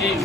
Happy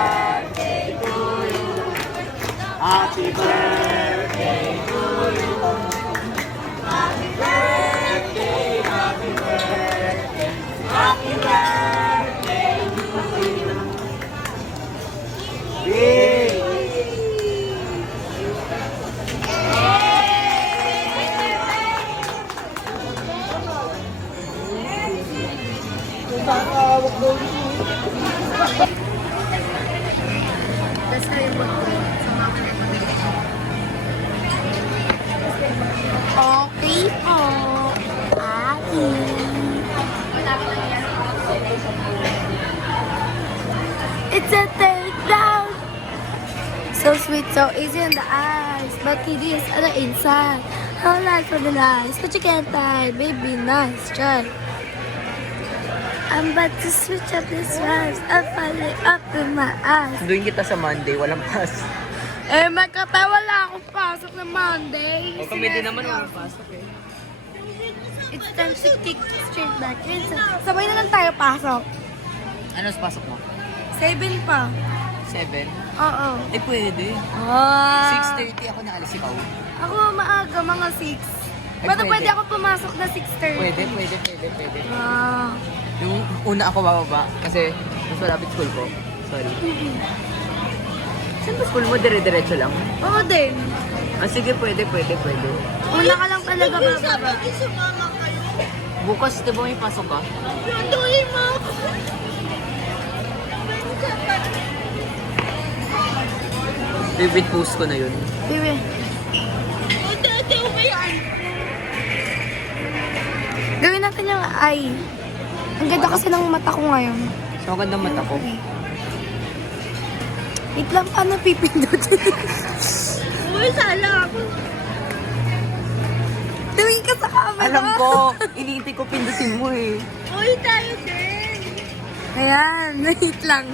birthday to you. Happy birthday to you. Happy birthday, happy birthday, happy birthday to you. Yay! Okay po. Ate. It's a takedown. So sweet, so easy on the eyes. But it is on the inside. How light for the lies. But you can't die, baby. Nice try. I'm about to switch up this rise. I'm finally up in my eyes. Sunduin kita sa Monday, walang pass. Eh, magkatay, wala akong pasok na Monday. O kami din naman walang pasok eh. It's time to kick straight back in. Sabay na lang tayo pasok. Ano sa pasok mo? 7 pa. 7? Oo. Eh pwede. Ah. 6:30 ako naalis ikaw. Ako maaga, mga 6. Ay, Ba't pwede. pwede ako pumasok na 6:30? Pwede. Ah. Yung una ako bababa kasi mas malapit school ko. Sorry. Saan ba school mo? Dire-diretso lang? Oo din. Ah, sige, pwede. Una ka lang talaga bababa. Bukas, di ba may pasok ka? Tuloy mo. Favorite post ko na yun. Bibi. Gawin natin yung eye. Ang ganda kasi ng mata ko ngayon. So, ang gandang mata ko. Wait lang, paano pipindot? Uy, sala ako. Tumingin ka sa camera. Alam ko, iniintay ko pindutin mo eh. Uy, tayo din. Ayan, wait lang.